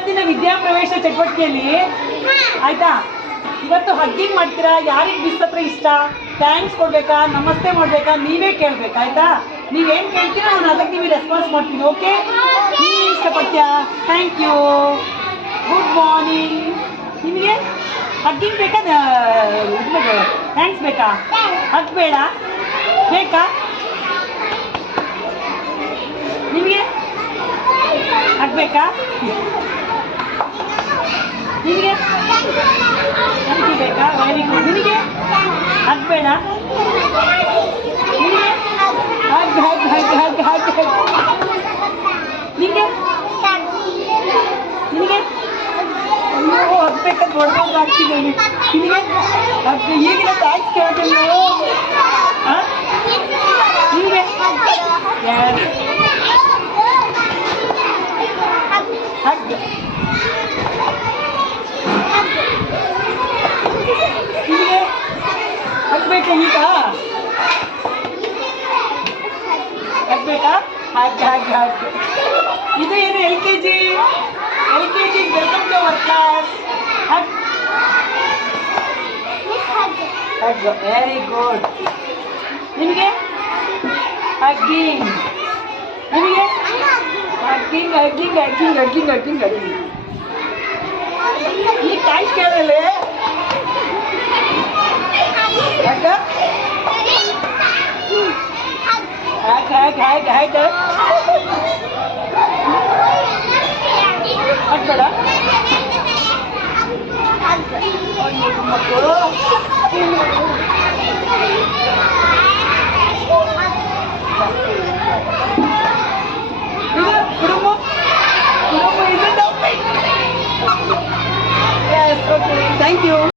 ಇವತ್ತಿನ ವಿದ್ಯಾಪ್ರವೇಶ ಚಟುವಟಿಕೆಯಲ್ಲಿ ಆಯ್ತಾ, ಇವತ್ತು ಹಗ್ಗಿಂಗ್ ಮಾಡ್ತೀರಾ? ಯಾರಿಗೆ ಬಿಸ್ತತ್ರ ಇಷ್ಟ? ಥ್ಯಾಂಕ್ಸ್ ಕೊಡ್ಬೇಕಾ, ನಮಸ್ತೆ ಮಾಡ್ಬೇಕಾ, ನೀವೇ ಕೇಳ್ಬೇಕು ಆಯ್ತಾ? ನೀವೇನು ಕೇಳ್ತೀರಾ ನಾನು ಅದಕ್ಕೆ ನೀವು ರೆಸ್ಪಾನ್ಸ್ ಮಾಡ್ತೀನಿ. ಓಕೆ, ನೀವು ಇಷ್ಟಪಡ್ತೀಯಾ? Thank you, good morning. ನಿಮಗೆ ಹಗ್ಗಿಂಗ್ ಬೇಕಾ, ಇದು ಬೇಕಾ, ಥ್ಯಾಂಕ್ಸ್ ಬೇಕಾ? ಹಗ್ ಬೇಡ ಬೇಕಾ ನಿಮಗೆ? ಹಗ್ಬೇಕಾ ನಿಮಗೆ? ಥ್ಯಾಂಕ್ ಯು ಬೇಕಾ? Very good. ನಿನಗೆ ಹಗ್ ಬೇಡ? ನಿನಗೆ hug hug hug hug hug hug ನಿನಗೆ? ನಿನಗೆ ಅಯ್ಯೋ ಹಗ್ಬೇಕಂತ ಹೊಡೆದು ಆಗ್ತಿದ್ದೀನಿ. ನಿನಗೆ ಹಗ್ ಈಗಿನ ಥ್ಯಾಂಕ್ಸ್ ಕೇಳ್ತೀನಿ ನೀವು. ಹಾಂ ನಿನಗೆ ಹಗ್ ನಿನಗೆ ಹಗ್ಬೇಕಾ? ಈಗ ಹಗ್ಬೇಕಾ? Hug hug hug. ಇದು ಏನು LKG welcome to our class. Hug hug very good. ನಿಮಗೆ ಹಗ್ಗಿಂಗ್, ನಿಮಗೆ ಹಗ್ಗಿಂಗ್ hugging hugging hugging hugging hugging. ಈ ಥ್ಯಾಂಕ್ಸ್ ಕೇಳಲೆ hug hug hug hug hug ಹಗ್ಬೇಡ ಮಕ್ಕಳು. ಕುಡುಂಬ is it? Yes, okay, thank you.